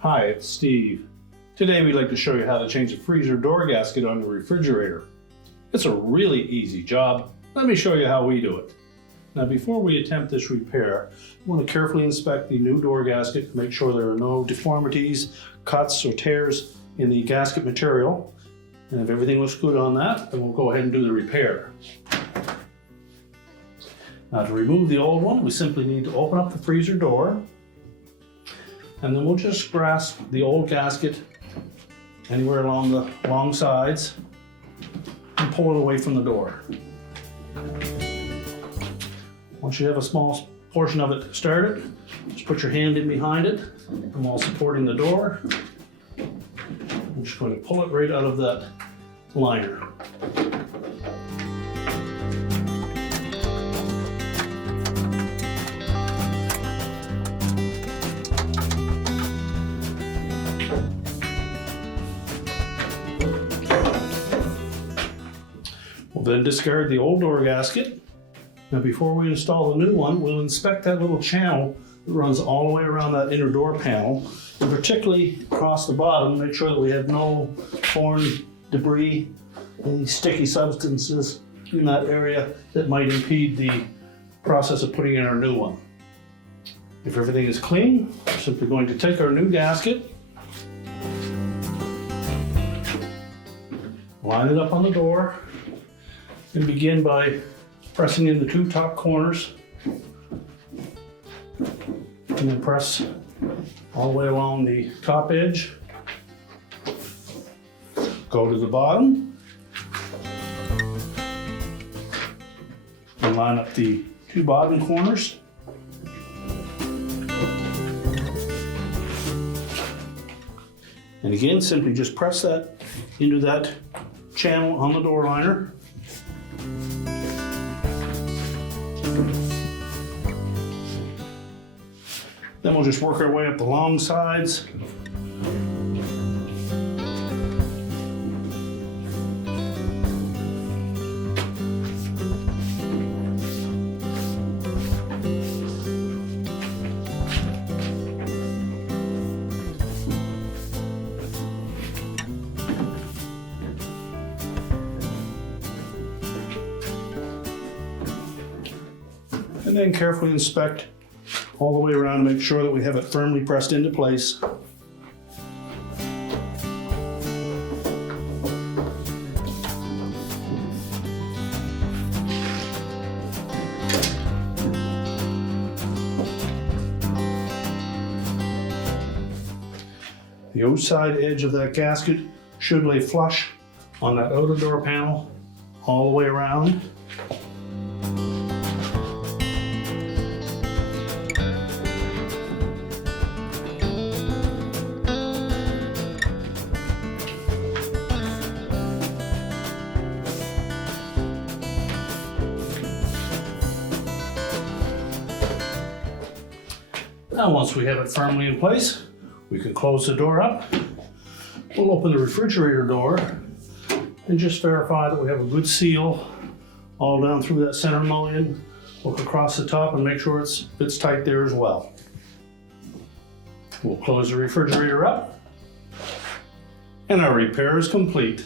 Hi, it's Steve. Today we'd like to show you how to change the freezer door gasket on the refrigerator. It's a really easy job. Let me show you how we do it. Now before we attempt this repair, we want to carefully inspect the new door gasket to make sure there are no deformities, cuts, or tears in the gasket material. And if everything looks good on that, then we'll go ahead and do the repair. Now to remove the old one, we simply need to open up the freezer door, and then we'll just grasp the old gasket anywhere along the long sides and pull it away from the door. Once you have a small portion of it started, just put your hand in behind it and while supporting the door, I'm just going to pull it right out of that liner. We'll then discard the old door gasket. Now before we install the new one, we'll inspect that little channel that runs all the way around that inner door panel, and particularly across the bottom, make sure that we have no foreign debris, any sticky substances in that area that might impede the process of putting in our new one. If everything is clean, we're simply going to take our new gasket, line it up on the door, and begin by pressing in the two top corners, and then press all the way along the top edge. Go to the bottom and line up the two bottom corners. And again, simply just press that into that channel on the door liner. Then we'll just work our way up the long sides. And then carefully inspect all the way around to make sure that we have it firmly pressed into place. The outside edge of that gasket should lay flush on that outer door panel all the way around. Now once we have it firmly in place, we can close the door up. We'll open the refrigerator door and just verify that we have a good seal all down through that center mullion. Look across the top and make sure it fits tight there as well. We'll close the refrigerator up and our repair is complete.